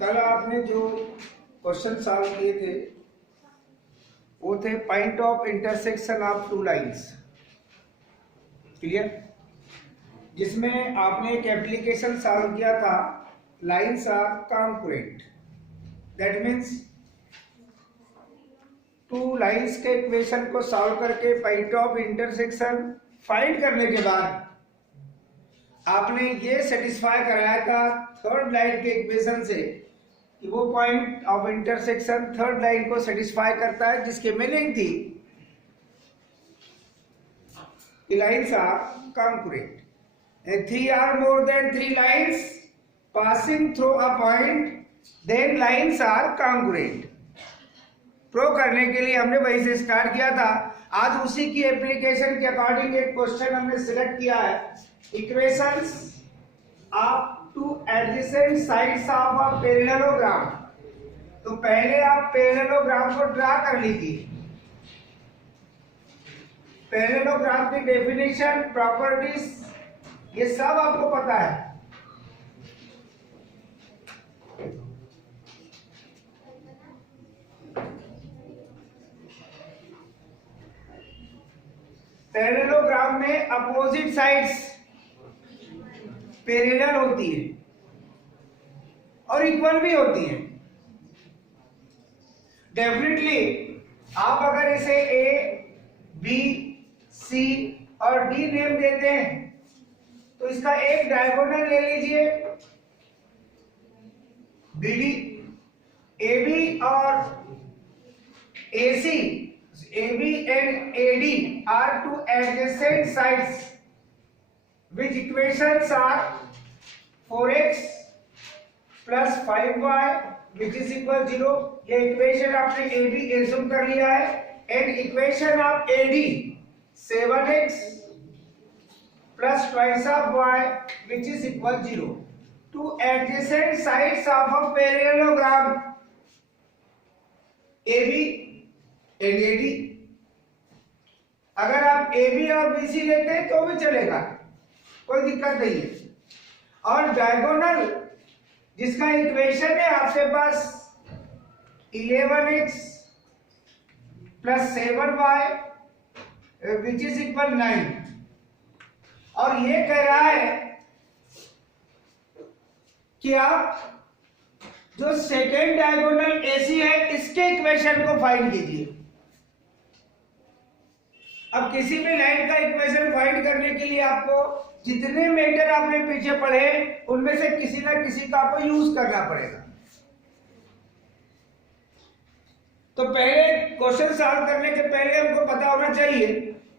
कल आपने जो क्वेश्चन सॉल्व किए थे वो थे point of intersection of two lines. Clear? जिसमें आपने एक एप्लीकेशन सॉल्व किया था, lines are concurrent. That means two lines के इक्वेशन को सॉल्व करके पॉइंट ऑफ इंटरसेक्शन फाइंड करने के बाद आपने ये सेटिस्फाई कराया था थर्ड लाइन के इक्वेशन से कि वो point of intersection third line को सेटिस्फाई करता है, जिसकी मीनिंग थी कि lines are concurrent and three or more than three lines passing through a point, then lines are congruent. Pro करने के लिए हमने वहीं से स्टार्ट किया था। आज उसी की एप्लीकेशन के अकॉर्डिंग एक क्वेश्चन हमने सिलेक्ट किया है, equations of to adjacent sides of a parallelogram. तो पहले आप पैरेललोग्राम को ड्रा कर लीजिए। पैरेललोग्राम की डेफिनेशन, प्रॉपर्टीज, ये सब आपको पता है। पैरेललोग्राम में अपोजिट साइड्स पैरेलल होती है और इक्वल भी होती है। डेफिनेटली आप अगर इसे ए, बी, सी और डी नेम देते हैं तो इसका एक डायगोनल ले लीजिए, बीडी, एबी और AC, AB and AD are two adjacent sides which equations are 4x plus 5y which is equal 0। ये इक्वेशन आपने एबी एज्यूम कर लिया है and equation of AD 7x plus twice of y which is equal 0 to adjacent sides of a parallelogram AB and AD। अगर आप AB और BC लेते हैं तो भी चलेगा, कोई दिक्कत नहीं है। और डायगोनल जिसका इक्वेशन है आपके पास 11x plus 7y which is equal 9, और ये कह रहा है कि आप जो सेकेंड डायगोनल एसी है इसके इक्वेशन को फाइंड कीजिए। अब किसी भी लाइन का इक्वेशन फाइंड करने के लिए आपको जितने मेथड आपने पीछे पढ़े उनमें से किसी ना किसी का आपको यूज करना पड़ेगा। तो पहले क्वेश्चन सॉल्व करने के पहले हमको पता होना चाहिए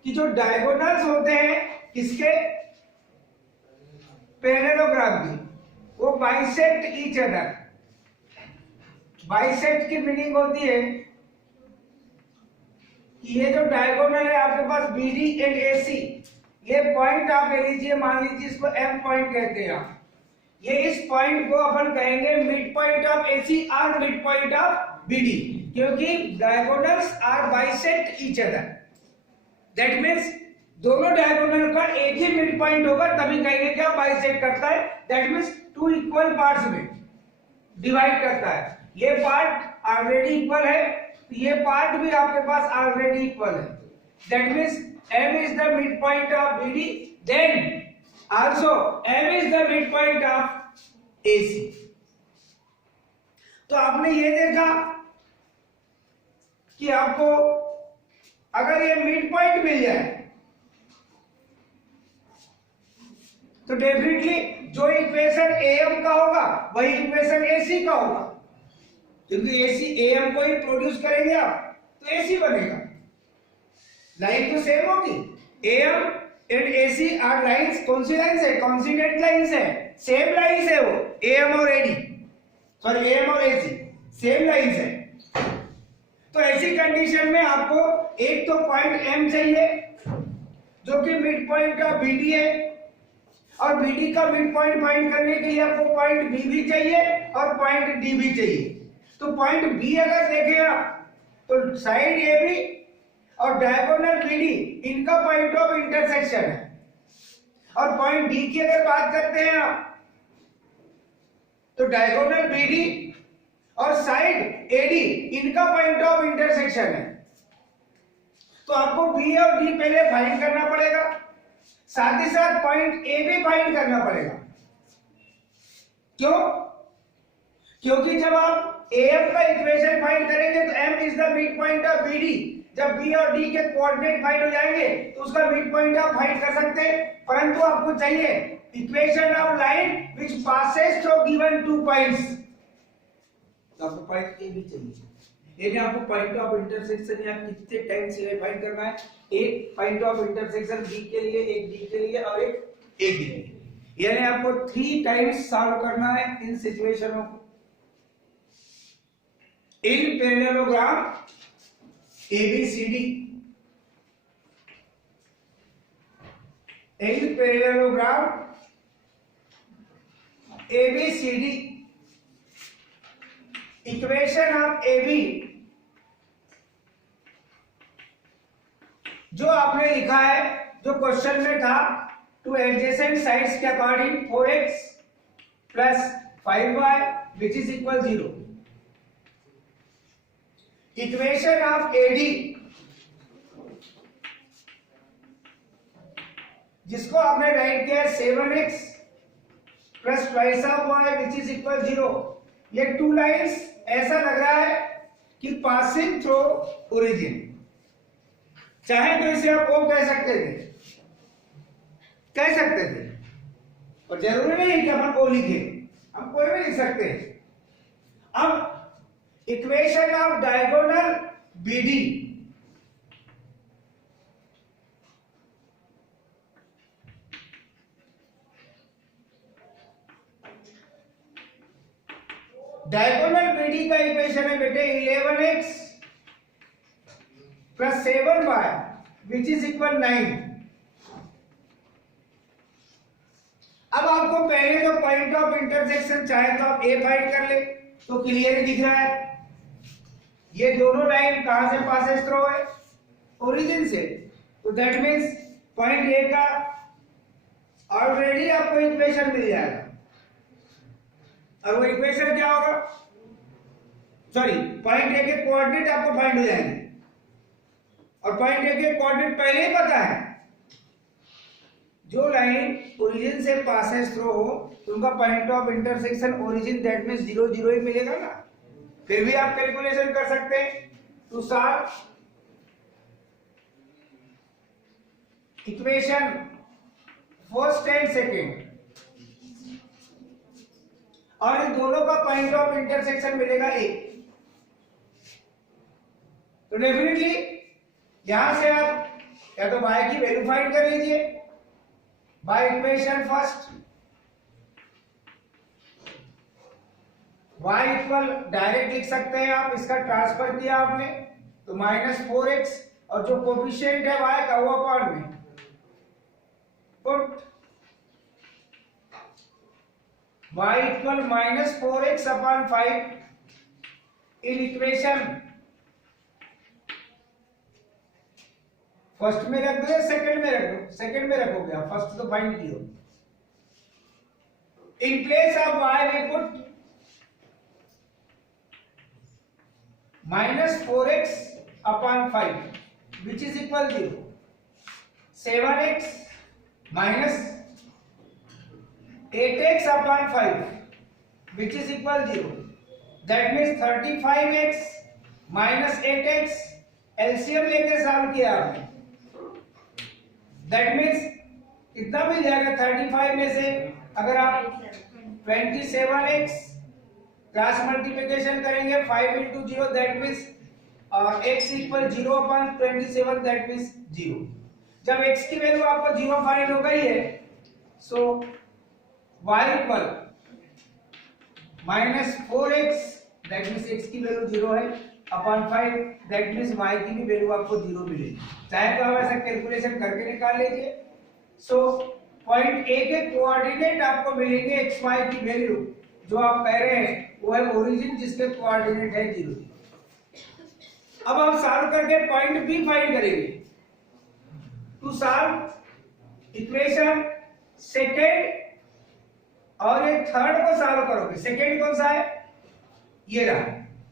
कि जो डायगोनल्स होते हैं किसके, पैरेललोग्राम की, वो बाइसेक्ट ईच अदर। बाइसेक्ट की मीनिंग होती है कि ये जो डायगोनल है आपके पास बीडी एंड एसी, ये पॉइंट आप ले लीजिए, मान लीजिए इसको एम पॉइंट कहते हैं आप। ये इस पॉइंट को अपन कहेंगे मिड पॉइंट ऑफ एसी और मिड पॉइंट ऑफ बीडी, क्योंकि diagonals are bisect each other. That means दोनों डायगोनल का एक ही मिड पॉइंट होगा तभी कहेंगे क्या बाइसेक्ट करता है। That means two equal parts में डिवाइड करता है। ये पार्ट ऑलरेडी इक्वल है, ये पार्ट भी आपके पास ऑलरेडी इक्वल है। That means M is the midpoint of BD, then also M is the midpoint of AC। तो आपने ये देखा कि आपको अगर ये मिड पॉइंट मिल जाए तो डेफिनेटली जो इक्वेशन AM का होगा वही इक्वेशन AC का होगा, क्योंकि AC AM को ही प्रोड्यूस करेंगे आप तो AC बनेगा। लाइन तो सेम होगी। AM and AC are lines, कौन सी लाइंस है, कॉन्सिडेंट लाइंस है, सेम लाइंस है वो। AM और AD, सॉरी AM और AC सेम लाइंस है। तो ऐसी कंडीशन में आपको एक तो पॉइंट M चाहिए जो कि मिड पॉइंट का BD है, और BD का मिड पॉइंट फाइंड करने के लिए आपको पॉइंट B भी चाहिए और पॉइंट D भी चाहिए। तो पॉइंट B अगर देखें आप तो साइड AB और डायगोनल BD इनका पॉइंट ऑफ इंटरसेक्शन है। और पॉइंट D की अगर बात करते हैं आप तो डायगोनल BD और साइड एडी इनका पॉइंट ऑफ इंटरसेक्शन है, तो आपको बी और डी पहले फाइंड करना पड़ेगा, साथ ही साथ पॉइंट ए भी फाइंड करना पड़ेगा। क्यों? क्योंकि जब आप एएफ का इक्वेशन फाइंड करेंगे तो M is the mid point of BD. जब बी और डी के कोऑर्डिनेट फाइंड हो जाएंगे तो उसका मिड पॉइंट आप फाइंड कर सकते हैं, परंतु आपको चाहिए equation of line which passes through given two points. तो आपको पॉइंट ए भी चाहिए, यानी आपको पॉइंट ऑफ इंटरसेक्शन या कितने टाइम से फाइंड करना है, एक पॉइंट ऑफ इंटरसेक्शन बी के लिए, एक डी के लिए और एक ए के लिए, यानी आपको 3 टाइम्स सॉल्व करना है इन सिचुएशनों को। इन parallelogram ABCD, in parallelogram ABCD, equation of AB जो आपने लिखा है, जो क्वेश्चन में था, टू एडजेसेंट साइड्स के according 4x plus 5y which is equal 0। Equation of AD जिसको आपने राइट किया है 7x plus twice of y which is equal 0। ये 2 लाइंस ऐसा लग रहा है कि पासिंग थ्रू ओरिजिन, चाहे तो इसे आप O कह सकते थे, और जरूरी नहीं कि अपन O लिखे, हम कोई भी लिख सकते हैं। अब equation of diagonal BD, diagonal BD का इक्वेशन है बेटे 11x plus 7y which is equal 9। अब आपको पहले तो पॉइंट ऑफ इंटरसेक्शन चाहे तो आप ए फाइंड कर ले तो क्लियर दिख रहा है, ये दोनों लाइन कहां से पासेस थ्रू है, ओरिजिन से, तो दैट मींस पॉइंट ए का ऑलरेडी आपको इक्वेशन मिल जाएगा, और वो इक्वेशन क्या होगा, सॉरी पॉइंट ए के कोऑर्डिनेट आपको फाइंड हो जाएंगे, और पॉइंट ए के कोऑर्डिनेट पहले ही पता है। जो लाइन ओरिजिन से पासेस थ्रू हो तो उनका point of intersection origin, that means 0 0 ही मिलेगा ना, फिर भी आप कैलकुलेशन कर सकते हैं। To solve equation first and second, और इन दोनों का पॉइंट ऑफ इंटरसेक्शन मिलेगा ए, तो डेफिनेटली यहां से आप या तो y की वैल्यू फाइंड कर लीजिए by equation first, y equal direct लिख सकते हैं आप, इसका ट्रांसफर किया आपने तो -4x, और जो कोफिशिएंट है y का वो अपॉन में put y equal -4x upon 5 इन इक्वेशन फर्स्ट में रख दो या सेकंड में रख दो, सेकंड में रखोगे आप, फर्स्ट तो फाइंड किया। In place of y we put -4x upon 5 which is equal 0, 7x minus 8x upon 5 which is equal 0, that means 35x minus 8x, LCM लेके सॉल्व किया आपने, दैट मीन्स कितना मिल जाएगा 35 में से, अगर आप 27x क्रॉस मल्टीप्लिकेशन करेंगे 5 into 0 that means x equal 0 upon 27 that means 0। जब x की वैल्यू आपको 0 फाइंड हो गई है, सो y equal -4x that means x की वैल्यू 0 है अपॉन 5 दैट मीन्स y की भी वैल्यू आपको 0 मिलेगी। चाहे तो आप ऐसा कैलकुलेशन करके निकाल लीजिए। सो पॉइंट ए के कोऑर्डिनेट आपको मिलेंगे x y की वैल्यू, जो आप कह रहे हैं वो है ओरिजिन जिसके कोऑर्डिनेट है 0। अब हम सॉल्व करके पॉइंट बी फाइंड करेंगे। टू सॉल्व इक्वेशन सेकेंड और ये थर्ड को सॉल्व करोगे। सेकेंड कौन सा है, ये रहा,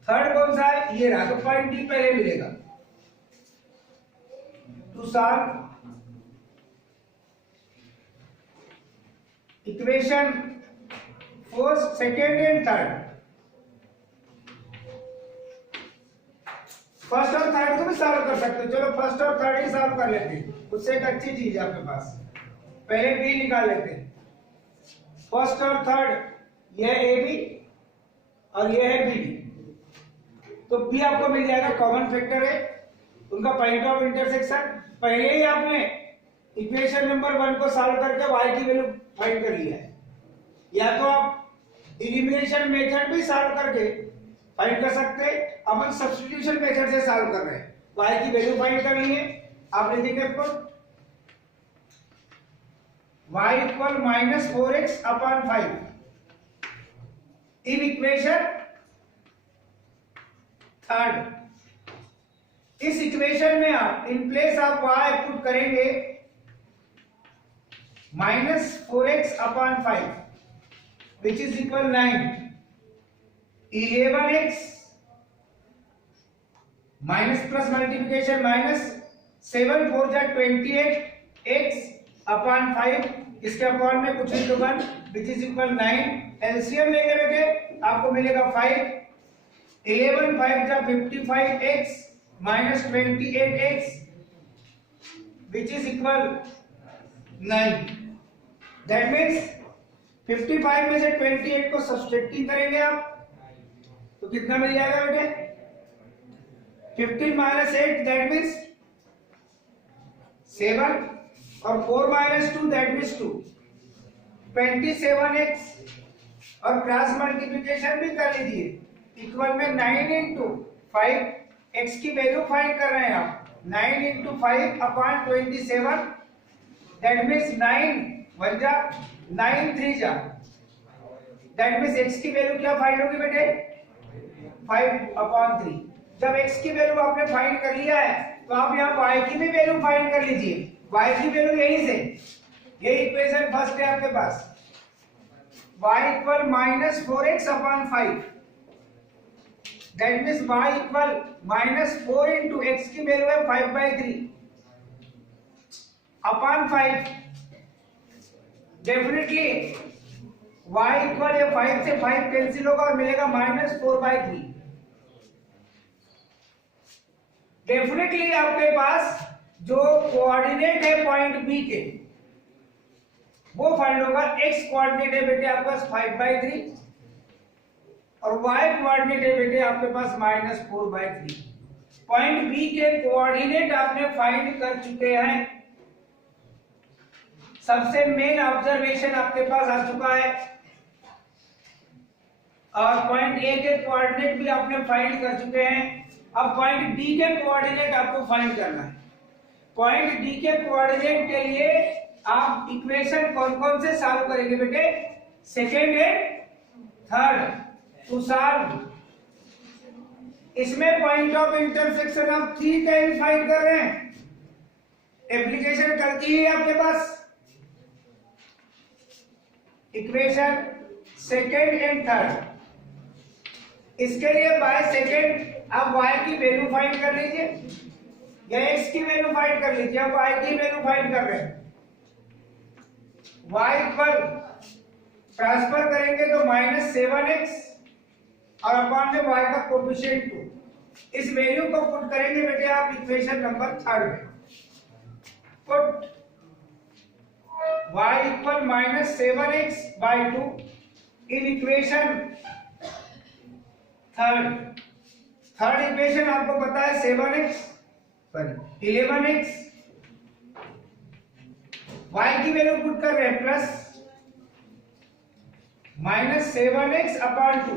थर्ड कौन सा है, ये रहा, तो पॉइंट डी पहले मिलेगा। To solve equation first, second and third, first और थर्ड को भी सॉल्व कर सकते हो। चलो फर्स्ट और थर्ड ही सॉल्व कर लेते हैं, उससे एक अच्छी चीज है आपके पास। पहले बी निकाल लेते हैं, फर्स्ट और थर्ड, यह ए बी और यह है बी डी। तो बी आपको मिल जाएगा, कॉमन फैक्टर है उनका, पॉइंट ऑफ इंटरसेक्शन। पहले ही आपने इक्वेशन नंबर 1 को सॉल्व करके y की वैल्यू फाइंड कर लिया है, या तो आप एलिमिनेशन मेथड भी सॉल्व करके फाइंड कर सकते हैं। अपन सब्स्टिट्यूशन मेथड से सॉल्व कर रहे हैं, y की वैल्यू फाइंड करनी है। आप लिखेंगे y equal -4x upon 5 in equation third. इस इक्वेशन में आप इन प्लेस ऑफ y पुट करेंगे -4x upon 5 which is equal 9, 11x minus plus multiplication minus 7 4 जा 28x अपॉन 5, इसके अपॉन में कुछ भी तो 1 विच इज इक्वल 9। एलसीएम लेंगे बेटे, आपको मिलेगा 5, 11 5 जा 55x minus 28x which is equal 9। That means 55 में से 28 को सब्सट्रैक्टिंग करेंगे आप तो कितना मिल जाएगा बेटे, 15 माइनस 8 दैट मीन्स 7 और 4 माइनस 2 दैट मीन्स 2, 27x और क्रॉस मल्टीप्लिकेशन भी कर लीजिए, इक्वल में 9 इंटू 5, x की वैल्यू फाइंड कर रहे हैं आप, 9 इंटू 5 अपॉन 27 दैट मीन्स 9 1 जा 9 3 जा, दैट मीन्स x की वैल्यू क्या फाइंड होगी बेटे, 5 अपॉन 3। जब x की वैल्यू आपने फाइंड कर लिया है तो आप यहाँ y की भी वैल्यू फाइंड कर लीजिए। y की वैल्यू यही से, यही इक्वेशन फर्स्ट है आपके पास, y equal -4x upon 5 that means y equal -4 into x की वैल्यू है 5/3 अपॉन 5। डेफिनेटली y इक्वल ये 5 से 5 कैंसिल होगा और मिलेगा -4/3। डेफिनेटली आपके पास जो कोऑर्डिनेट है पॉइंट बी के वो फाइंड होगा। x कोऑर्डिनेट है बेटे आपके पास 5/3 और y कोऑर्डिनेट है बेटे आपके पास -4/3। पॉइंट बी के कोऑर्डिनेट आपने फाइंड कर चुके हैं। सबसे मेन ऑब्जर्वेशन आपके पास आ चुका है और पॉइंट ए के कोऑर्डिनेट भी आपने फाइंड कर चुके हैं। अब पॉइंट डी के कोऑर्डिनेट आपको फाइंड करना है। पॉइंट डी के कोऑर्डिनेट के लिए आप इक्वेशन कौन कौन से सॉल्व करेंगे बेटे, second and third to solve. इसमें पॉइंट ऑफ इंटरसेक्शन आप 3 टाइम फाइंड कर रहे हैं, एप्लीकेशन करती है आपके पास इक्वेशन सेकेंड एंड थर्ड। इसके लिए बाय सेकेंड आप y की वैल्यू फाइंड कर लीजिए या x की वैल्यू फाइंड कर लीजिए। आप y की वैल्यू फाइंड कर रहे हैं, y इक्वल ट्रांसफर करेंगे तो -7x और अपॉन में y का कोएफिशिएंट 2। इस वैल्यू को पुट करेंगे बेटे आप इक्वेशन नंबर थर्ड में। Put y equal -7x/2 in equation third equation आपको पता है 11x, y की वैल्यू पुट कर रहे हैं प्लस -7x/2।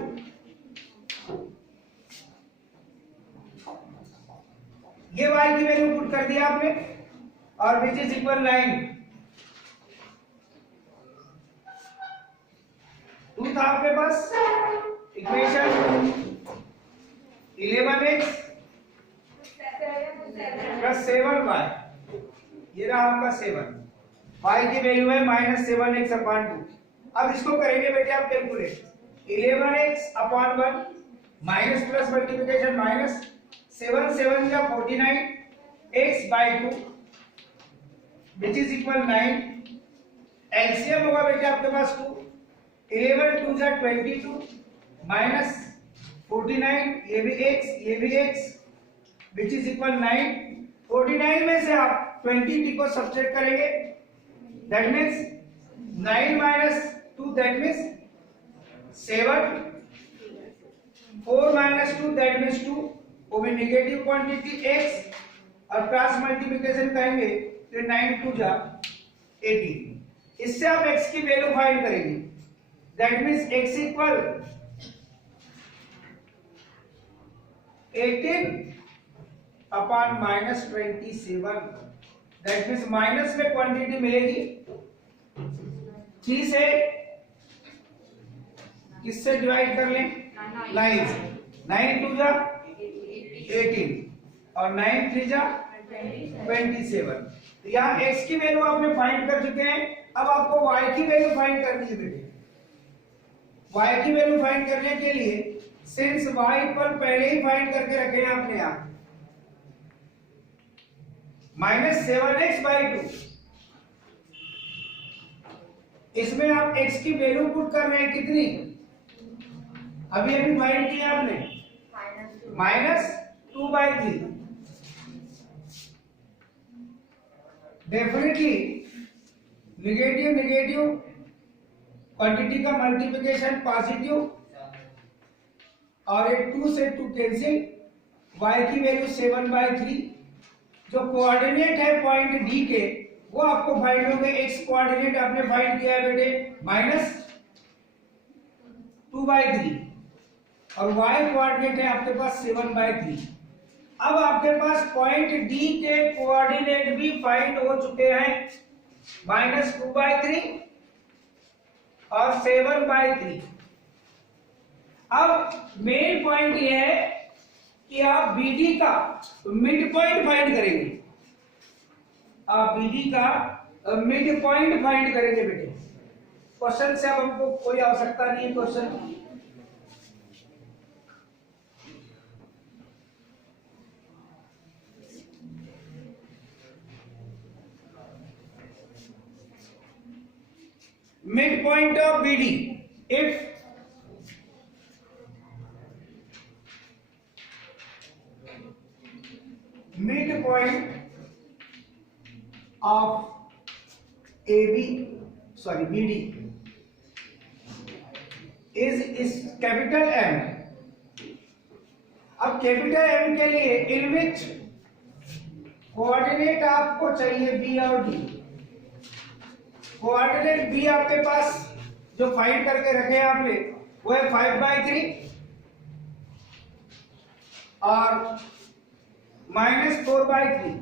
ये y की वैल्यू पुट कर दिया आपने और विच इज इक्वल 9। 2 था आपके पास इक्वेशन 11x प्लस 7y, ये रहा आपका 7। y की वैल्यू है -7x/2। अब इसको करेंगे बेटे आप calculate, 11x/1 minus plus multiplication minus, 7 7 या 49 x by 2 which is equal 9। LCM होगा बेटे आपके पास 2, 11 2 जा 22 माइनस 49, ये भी x विच इज इक्वल 9। 49 में से आप 20t को सब्ट्रैक्ट करेंगे, that means 9 minus 2 that means 7, 4 minus 2 that means 2, वो भी नेगेटिव क्वांटिटी x और क्रॉस मल्टीप्लिकेशन करेंगे तो 9 2 जा 18। इससे आप x की वैल्यू फाइंड करेंगे, that means x equal 18 upon minus 27, that means minus में क्वांटिटी मिलेगी 3 से, किससे डिवाइड कर लें 9 से, 9 2 जा 18 और 9 3 जा 27। तो यहाँ x की वैल्यू आपने फाइंड कर चुके हैं। अब आपको y की वैल्यू फाइंड करनी है बेटे। y की वैल्यू फाइंड करने के लिए सिंस y पर पहले ही फाइंड करके रखे हैं आपने यहाँ माइनस 7x by 2, इसमें आप x की वैल्यू पुट कर रहे हैं कितनी, अभी अभी फाइंड किया आपने minus 2/3। Definitely negative negative quantity का मल्टीप्लिकेशन पॉजिटिव और ये 2 से 2 कैंसिल, y की वैल्यू 7/3। जो कोऑर्डिनेट है पॉइंट डी के वो आपको फाइंड होंगे। x कोऑर्डिनेट आपने फाइंड किया है बेटे माइनस 2/3 और y कोऑर्डिनेट है आपके पास 7/3। अब आपके पास पॉइंट डी के कोऑर्डिनेट भी फाइंड हो चुके हैं माइनस 2/3 और 7/3। अब मेन पॉइंट ये है कि आप बीडी का मिड पॉइंट फाइंड करेंगे, आप बीडी का मिड पॉइंट फाइंड करेंगे बेटे। क्वेश्चन से अब हमको कोई आवश्यकता नहीं है क्वेश्चन की। midpoint of BD, if midpoint of BD is capital M। अब कैपिटल M के लिए इन विच कोऑर्डिनेट आपको चाहिए B और D। कोऑर्डिनेट B आपके पास जो फाइंड करके रखे हैं आपने वो है 5/3 और माइनस 4/3।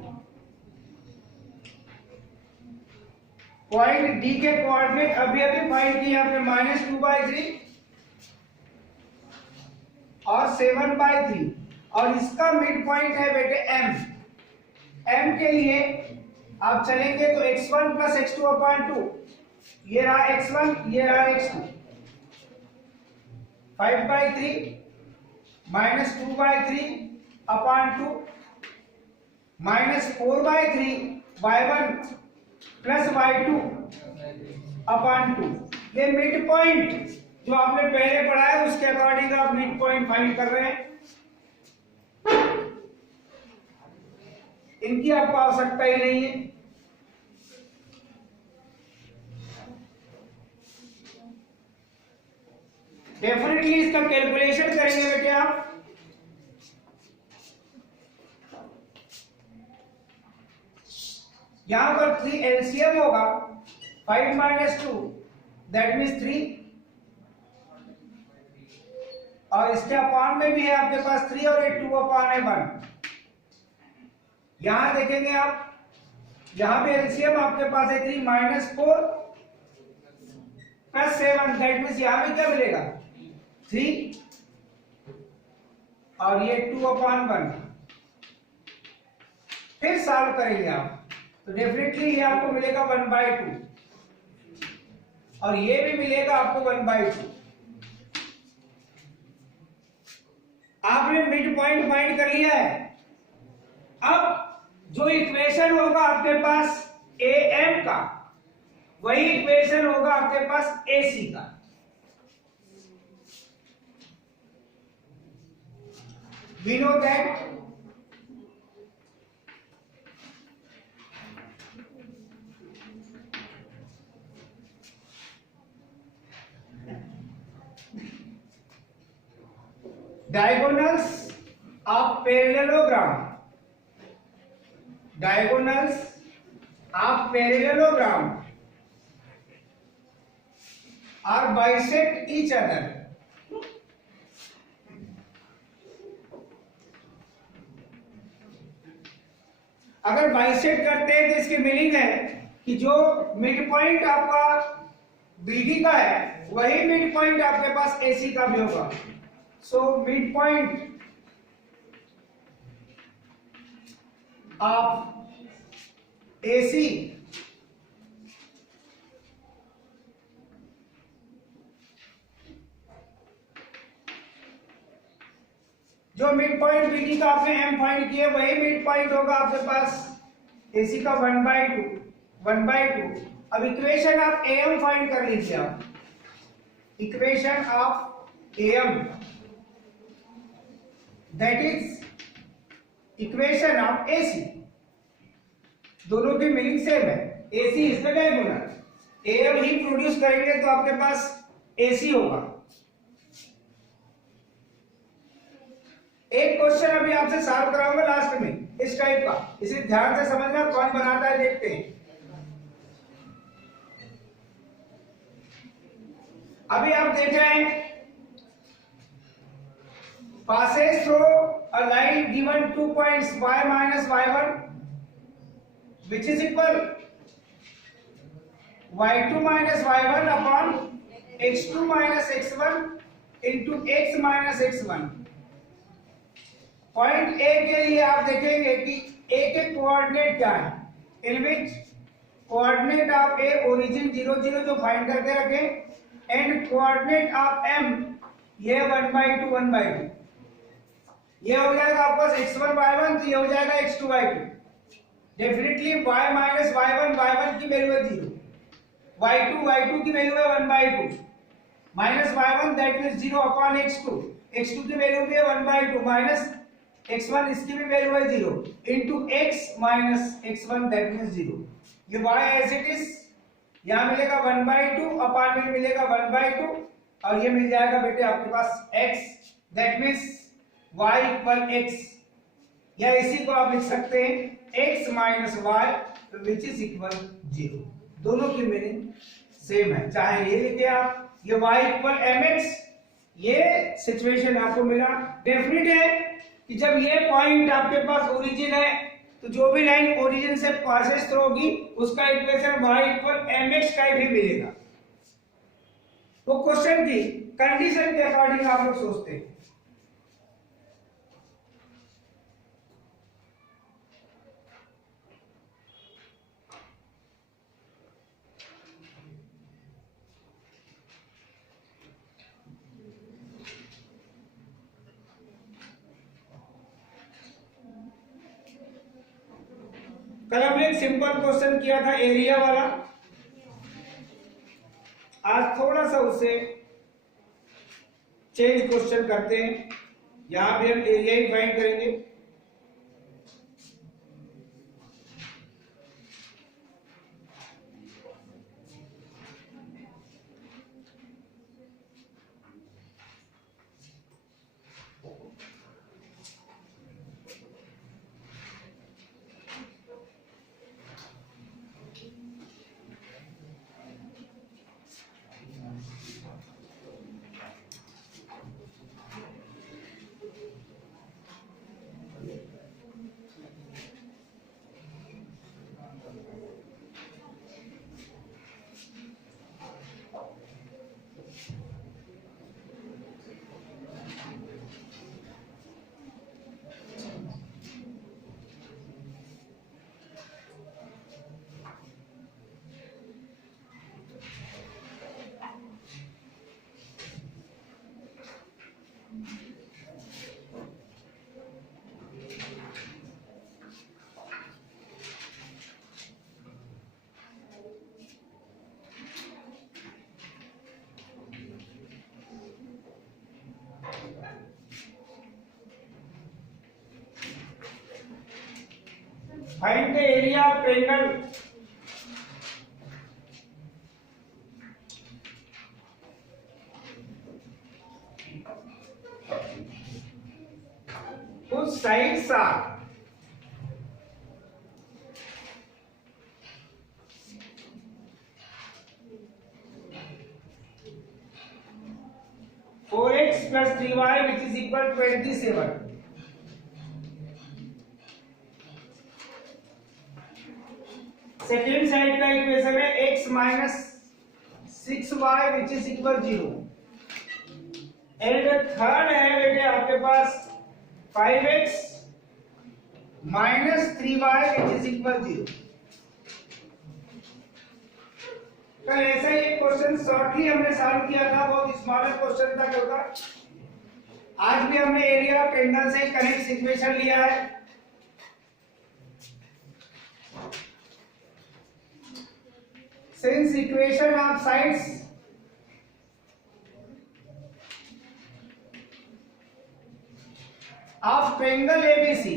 पॉइंट D के कोऑर्डिनेट अभी अभी फाइंड किए आपने माइनस 2/3 और 7/3 और इसका मिड पॉइंट है बेटे M। M के लिए आप चलेंगे तो x1 प्लस x2/2, ये रहा x1 ये रहा x2, 5/3 minus 2/3/2 minus 4/3 y1 plus y2/2। ये मिड पॉइंट जो आपने पहले पढ़ा है उसके अकॉर्डिंग आप मिड पॉइंट फाइंड कर रहे हैं। इनकी आपको आवश्यकता ही नहीं है। डेफिनेटली इसका कैलकुलेशन करेंगे बेटे आप। यहां पर 3 एलसीएम होगा 5 minus 2 दैट मीन्स 3 और इसके अपान में भी है आपके पास 3 और ये 2/1। यहां देखेंगे आप, यहां पे एलसीएम आपके पास है 3 minus 4 प्लस 7 दैट मीन्स यहां भी क्या मिलेगा 3 और ये 2/1। फिर सॉल्व करेंगे आप तो डेफिनेटली ये आपको मिलेगा 1/2 और ये भी मिलेगा आपको 1/2। आपने मिड पॉइंट फाइंड कर लिया है। अब जो इक्वेशन होगा आपके पास ए एम का, वही इक्वेशन होगा आपके पास ए सी का। We know that diagonals of parallelogram are bisect each other. अगर बाइसेक्ट करते हैं तो इसकी मीनिंग है कि जो मिड पॉइंट आपका बीडी का है वही मिड पॉइंट आपके पास एसी का भी होगा। So mid point of AC जो मिड पॉइंट बीडी का आपने एम फाइंड किया वही मिड पॉइंट होगा आपके पास एसी का 1/2। अब इक्वेशन ऑफ एम फाइंड कर लीजिए आप। Equation of M that is equation of AC. दोनों की मीनिंग सेम है। AC is the diagonal. M ही प्रोड्यूस करेंगे तो आपके पास एसी होगा। एक क्वेश्चन अभी आपसे सॉल्व कराऊंगा लास्ट में इस टाइप का, इसे ध्यान से समझना कौन बनाता है देखते हैं। अभी आप देख रहे हैं passes through a line given 2 points y minus y1 which is equal y2 minus y1 upon x2 minus x1 into x minus x1। Point A के लिए आप देखेंगे कि ए के कोऑर्डिनेट क्या है, इन विच कोऑर्डिनेट ऑफ ए ओरिजिन 0 0 जो फाइंड करके रखें एंड कोऑर्डिनेट ऑफ एम ये 1/2 1/2। ये हो जाएगा आपका x1 y1 तो ये हो जाएगा x2 y2। Definitely y minus y1 की वैल्यू है 0, y2 की वैल्यू है 1/2 minus y1 that means 0 upon x2 की वैल्यू भी है 1/2 माइनस x1 इसकी भी वैल्यू है 0 into x minus x1 that means 0। ये y एज इट इज यहां मिलेगा 1/2 अपॉन में मिलेगा 1/2 और ये मिल जाएगा बेटे आपके पास x that means y equal x, या इसी को आप लिख सकते हैं x minus y which is equal 0। दोनों की मीनिंग सेम है, चाहे ये लिखे आप ये y इक्वल mx, ये सिचुएशन आपको मिला। डेफिनेट है कि जब ये पॉइंट आपके पास ओरिजिन है तो जो भी लाइन ओरिजिन से पासेस थ्रू होगी उसका इक्वेशन y इक्वल mx का भी मिलेगा। तो क्वेश्चन की कंडीशन के अकॉर्डिंग आप लोग सोचते हैं। कल हमने एक सिंपल क्वेश्चन किया था एरिया वाला, आज थोड़ा सा उससे चेंज क्वेश्चन करते हैं। यहां भी हम एरिया ही फाइंड करेंगे। Find the area of triangle whose sides are 4x plus 3y which is equal to 27. Second side का इक्वेशन है x minus 6y which is equal 0 and third है बेटे आपके पास 5x minus 3y which is equal 0. कल ऐसा ही एक question shortly हमने solve किया था, बहुत स्मॉलर क्वेश्चन था क्योंकि आज भी हमने एरिया ऑफ ट्रायंगल से कनेक्ट इक्वेशन लिया है. Since equation of sides of triangle ABC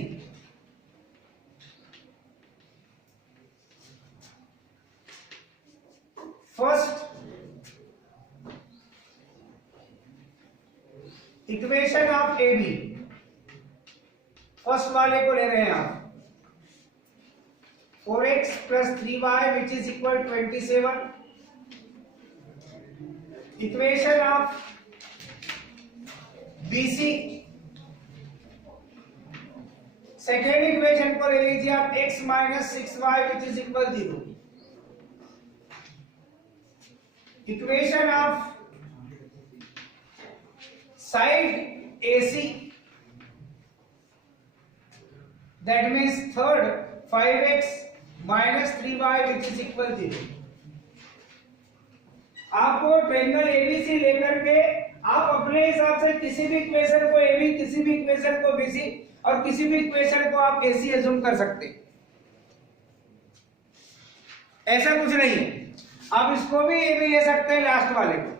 first equation of AB first वाले को ले रहे हैं आप 4x plus 3y which is equal to 27. Equation of BC second equation को ले लीजिए आप x minus 6y which is equal 0. Equation of side AC that means third 5x minus 3y which is equal 0. आपको triangle ABC लेकर के आप अपने हिसाब से किसी भी इक्वेशन को एबी, किसी भी इक्वेशन को बीसी और किसी भी इक्वेशन को आप एसी अज्यूम कर सकते हैं. ऐसा कुछ नहीं है, आप इसको भी एबी ले सकते हैं लास्ट वाले को.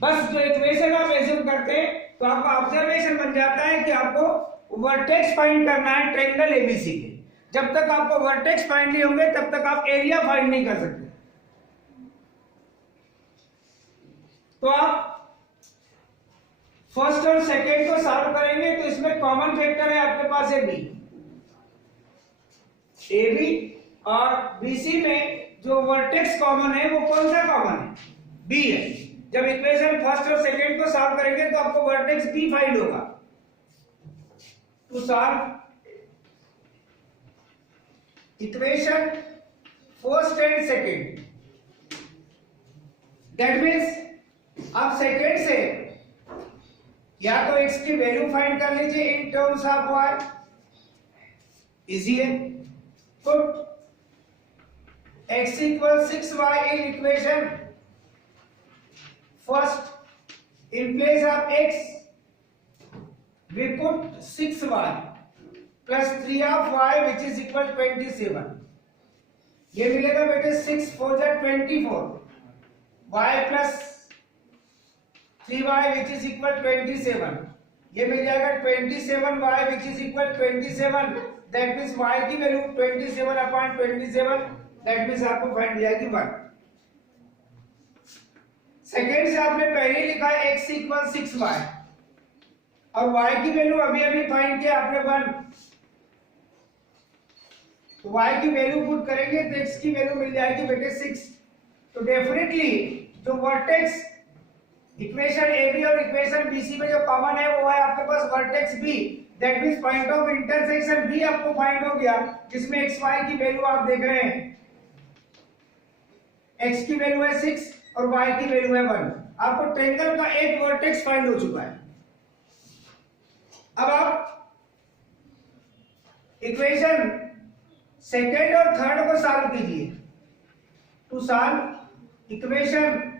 बस जो इक्वेशन आप अज्यूम करते हैं तो आपका ऑब्जर्वेशन बन जाता है कि आपको वर्टेक्स फाइंड करना है ट्रायंगल एबीसी के. जब तक आपको वर्टेक्स फाइंड नहीं होंगे तब तक आप एरिया फाइंड नहीं कर सकते. तो आप फर्स्ट और सेकेंड को सॉल्व करेंगे तो इसमें कॉमन फैक्टर है आपके पास है बी. एबी और बीसी में जो वर्टेक्स कॉमन है वो कौन सा कॉमन है? बी है. जब इक्वेशन फर्स्ट और सेकेंड को सॉल्व करेंगे तो आपको वर्टेक्स बी फाइंड होगा. To solve equation first and second that means आप सेकेंड से या तो x की वैल्यू फाइंड कर लीजिए in terms of y. Easy है. Put x equal 6y in equation first in place of x we put 6y plus 3 of y which is equal 27. ये मिलेगा बेटे 6 4 जा 24 y plus 3y which is equal 27. ये मिल जाएगा 27y which is equal 27. That means y की value 27 upon 27 that means आपको find जाएगी 1. Second से आपने पहले ही लिखा है x इक्वल 6y और y की वैल्यू अभी अभी फाइंड किया आपने 1. तो y की वैल्यू पुट करेंगे तो x की वैल्यू मिल जाएगी बेटे 6. तो डेफिनेटली जो वर्टेक्स इक्वेशन AB और इक्वेशन BC में जो कॉमन है वो है आपके पास vertex B. That means point of intersection B आपको फाइंड हो गया जिसमें xy की वैल्यू आप देख रहे हैं. x की वैल्यू है 6 और y की वैल्यू है 1. आपको ट्रायंगल का एक वर्टेक्स फाइंड हो चुका है. अब आप इक्वेशन सेकेंड और थर्ड को सॉल्व कीजिए. To solve equation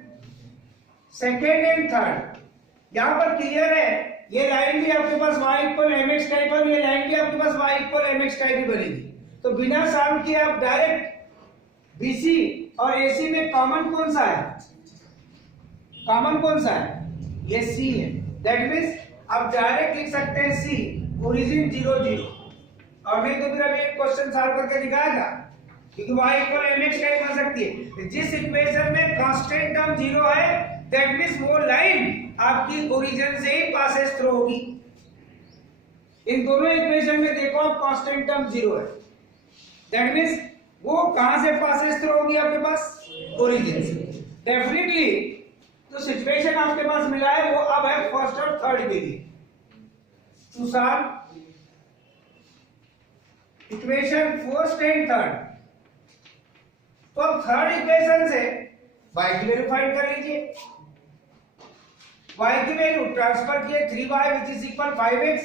second and third यहां पर क्लियर है. ये लाइन भी आपके पास y इक्वल mx टाइप और ये लाइन भी आपके पास y इक्वल mx टाइप ही बनेगी. तो बिना सॉल्व किए आप डायरेक्ट BC और AC में कॉमन कौन सा है? कॉमन कौन सा है? ये C है. दैट मीन्स आप डायरेक्ट लिख सकते हैं C ओरिजिन 0 0. और नहीं तो फिर अभी एक क्वेश्चन सॉल्व करके दिखाया था, क्योंकि y इक्वल mx टाइप बन सकती है। जिस इक्वेशन में कांस्टेंट टर्म जीरो है, दैट मींस वो लाइन आपकी ओरिजिन से ही पासेस थ्रू होगी। इन दोनों इक्वेशन में देखो आप कांस्टेंट टर्म जीरो है, दैट मींस वो कहां से पासेस थ्रू होगी आपके पास, ओरिजिन से। डेफिनेटली तो सिचुएशन आपके पास मिला है वो अब है फर्स्ट और थर्ड के लिए। To solve equation first and third, तो अब थर्ड इक्वेशन से y की वैल्यू फाइंड कर लीजिए। y की वैल्यू ट्रांसफर किए 3y which is equal 5x,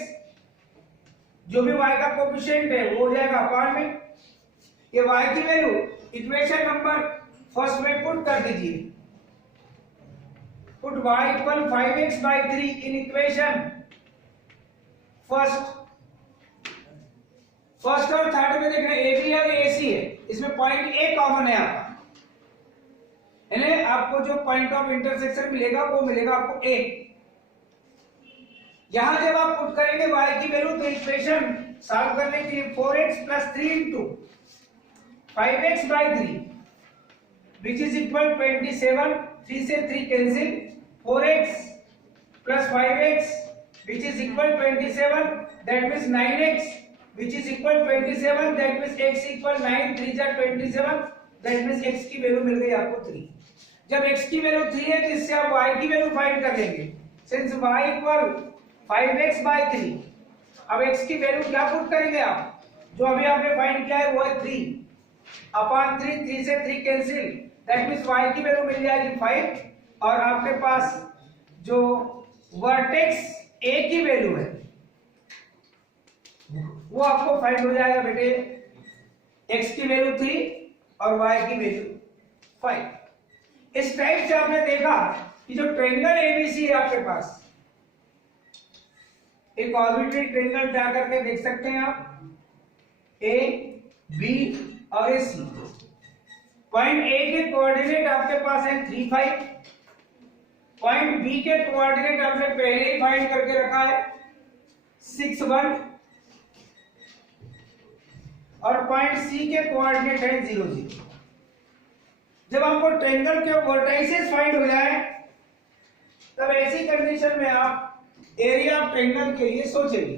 जो भी y का कोएफिशिएंट है वो हो जाएगा अपान में। ये y की वैल्यू इक्वेशन नंबर फर्स्ट में पुट कर दीजिए। Put y equal 5x by 3 in equation first. First और थर्ड में देखना ए बी और ए सी है, इसमें पॉइंट ए कॉमन है आपका, यानी आपको जो पॉइंट ऑफ इंटरसेक्शन मिलेगा वो मिलेगा आपको ए। यहां जब आप पुट करेंगे y की वैल्यू, तो इक्वेशन सॉल्व करने के लिए 4x + 3 into 5x by 3 which is equal 27, 3 से 3 cancel, 4x plus 5x which is equal 27, that means 9x which is equal 27, that means x equal 9, 3 जा 27, that means x की value मिल गई आपको 3। जब x की वैल्यू 3 है तो इससे आप y की वैल्यू फाइंड कर लेंगे। Since y equal 5x by 3, अब x की वैल्यू क्या पुट करेंगे आप, जो अभी आपने फाइंड किया है वो है 3 अपान 3, 3 से 3 कैंसिल, दैट मींस y की वैल्यू मिल जाएगी 5, और आपके पास जो वर्टेक्स a की वैल्यू है वो आपको फाइंड हो जाएगा बेटे, x की वैल्यू 3 और y की वैल्यू 5। इस टाइप से आपने देखा कि जो ट्रायंगल एबीसी है आपके पास, एक ऑर्बिटरी ट्रायंगल ड्रा करके देख सकते हैं आप, ए बी और ए सी। पॉइंट ए के कोऑर्डिनेट आपके पास है 3 5, पॉइंट बी के कोऑर्डिनेट आपने पहले ही फाइंड करके रखा है 6 1, और पॉइंट सी के कोऑर्डिनेट है 0 0। जब आपको ट्रायंगल के वर्टाइसेस फाइंड हो जाए, तब ऐसी कंडीशन में आप एरिया ऑफ ट्रायंगल के लिए सोचेंगे।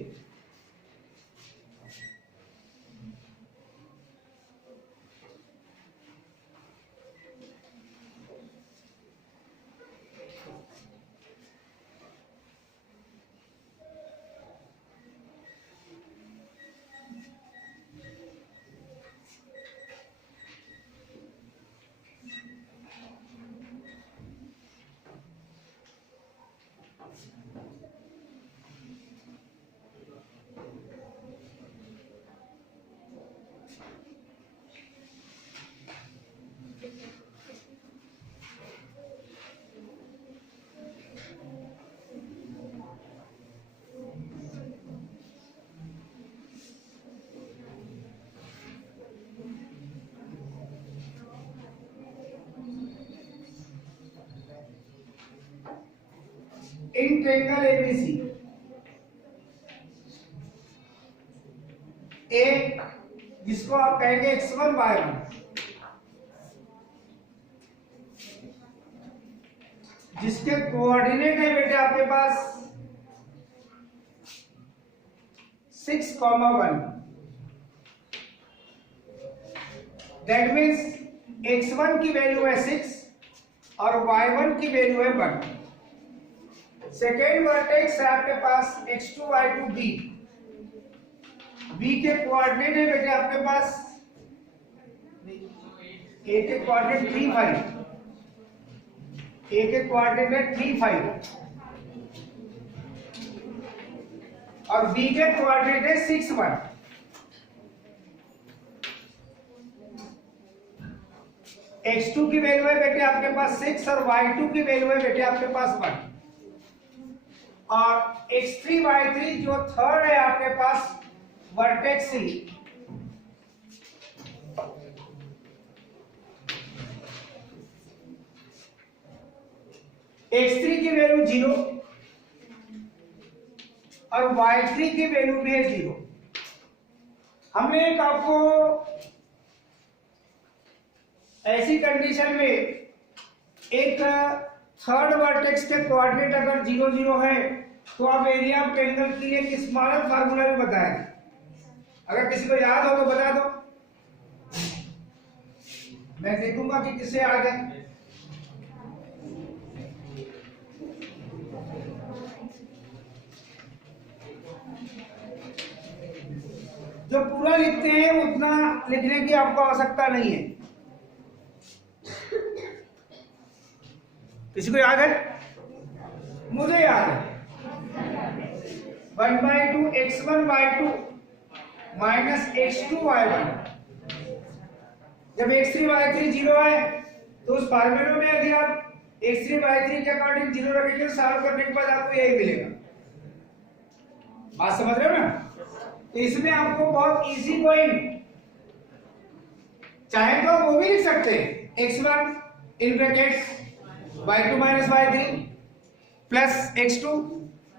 इन ट्रायंगल एबीसी, ए जिसको आप कहेंगे x1 y1, जिसके कोऑर्डिनेट है बेटे आपके पास 6 1, दैट मीन्स x1 की वैल्यू है 6 और y1 की वैल्यू है 1। सेकेंड वर्टेक्स है आपके पास x2 y2 b, b के कोऑर्डिनेट है बेटे आपके पास, a के कोऑर्डिनेट 3 5, a के कोऑर्डिनेट है 3 5 और b के कोऑर्डिनेट है 6 1। x2 की वैल्यू है बेटे आपके पास 6 और y2 की वैल्यू है बेटे आपके पास 1, और x3 y3 जो थर्ड है आपके पास वर्टेक्स सी, x3 की वैल्यू 0 और y3 की वैल्यू भी है 0। हमने एक आपको ऐसी कंडीशन में एक थर्ड वर्टेक्स के कोऑर्डिनेट अगर 0 0 है तो आप एरिया ऑफ ट्रायंगल के लिए किस स्मॉलर फार्मूला में बताएं। अगर किसी को याद हो तो बता दो, मैं देखूंगा कि किसे याद है। जो पूरा लिखते हैं उतना लिखने की आपको आवश्यकता नहीं है। किसी को याद है? मुझे याद है 1/2 x1/2 माइनस x2y1। जब x3y3 0 है तो उस फार्मूले में यदि आप x3y3 के अकॉर्डिंग 0 रखेंगे तो सॉल्व करने के बाद आपको यही मिलेगा। बात समझ रहे हो ना? तो इसमें आपको बहुत इजी गोइंग, चाहे तो वो भी लिख सकते हैं x1 in brackets y2 minus y3 plus x2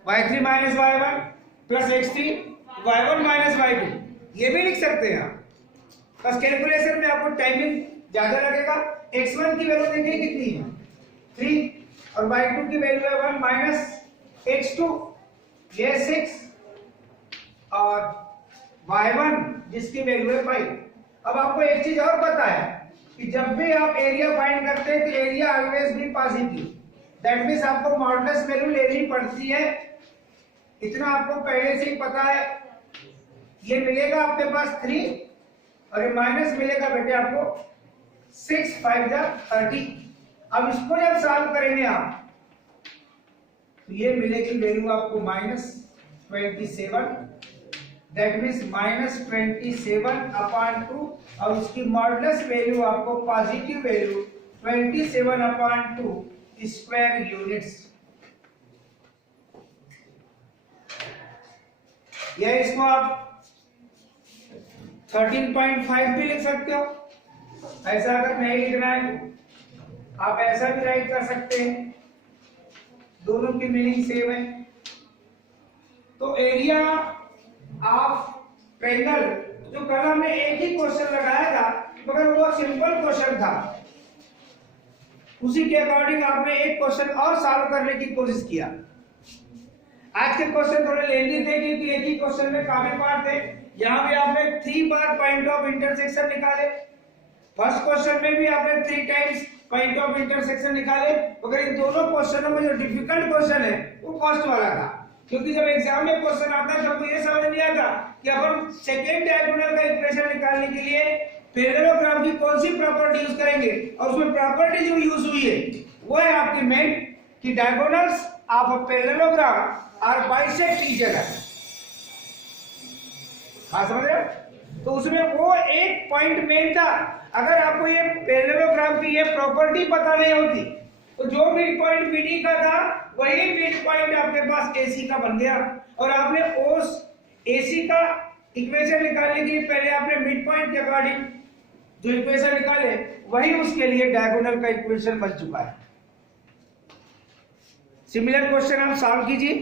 y3 minus y1 plus x3 y1 minus y2, ये भी लिख सकते हैं आप। बस कैलकुलेशन में आपको टाइमिंग ज्यादा लगेगा। x1 की वैल्यू देखिए कितनी है 3 और y2 की वैल्यू है 1 माइनस x2 ये 6 और y1 जिसकी वैल्यू है 5। अब आपको एक चीज और पता है कि जब भी आप एरिया फाइंड करते हैं तो एरिया ऑलवेज भी पॉजिटिव, दैट मींस आपको मॉडुलस वैल्यू लेनी पड़ती है। इतना आपको पहले से ही पता है। ये मिलेगा आपके पास 3 और ये माइनस मिलेगा बेटे आपको 6 5 जा 30। अब इसको जब सॉल्व करेंगे आप तो ये मिलेगी वैल्यू आपको -27, दैट मींस -27/2 और उसकी मॉडुलस वैल्यू आपको पॉजिटिव वैल्यू 27/2 स्क्वायर यूनिट्स। या इसको आप 13.5 भी लिख सकते हो। ऐसा अगर नहीं लिखना है आप ऐसा भी राइट कर सकते हैं, दोनों की मीनिंग सेम है। तो एरिया ऑफ ट्रायंगल जो कल हमने एक ही क्वेश्चन लगाया था मगर वो सिंपल क्वेश्चन था, उसी के अकॉर्डिंग आपने एक क्वेश्चन और सॉल्व करने की कोशिश किया। आज के क्वेश्चन थोड़े लेंदी थे क्योंकि एक ही क्वेश्चन में काफी पार्ट थे। यहाँ भी आपने 3 बार पॉइंट ऑफ इंटरसेक्शन निकाले। फर्स्ट क्वेश्चन में भी आपने 3 टाइम्स पॉइंट ऑफ इंटरसेक्शन निकाले, मगर इन दोनों क्वेश्चनों में जो डिफिकल्ट क्वेश्चन है वो कॉस्ट वाला था, क्योंकि जब एग्जाम में क्वेश्चन आता है तब ये समझ नहीं आता कि अब हम सेकेंड डायगोनल का इक्वेशन निकालने के लिए पैरेललोग्राम की कौन सी प्रॉपर्टी यूज करेंगे, और उसमें प्रॉपर्टी जो यूज हुई है वो है आपकी मेन कि diagonals of a parallelogram are bisect each other. हाँ समझ रहे? तो उसमें वो एक पॉइंट मेन था। अगर आपको ये पैरेललोग्राम की ये प्रॉपर्टी पता नहीं होती तो जो मिड पॉइंट बीडी का था वही मिड पॉइंट आपके पास एसी का बन गया, और आपने उस एसी का इक्वेशन निकालने के लिए पहले आपने मिड पॉइंट के अकॉर्डिंग जो इक्वेशन निकाले वही उसके लिए डायगोनल का इक्वेशन बन चुका है। सिमिलर क्वेश्चन आप सॉल्व कीजिए।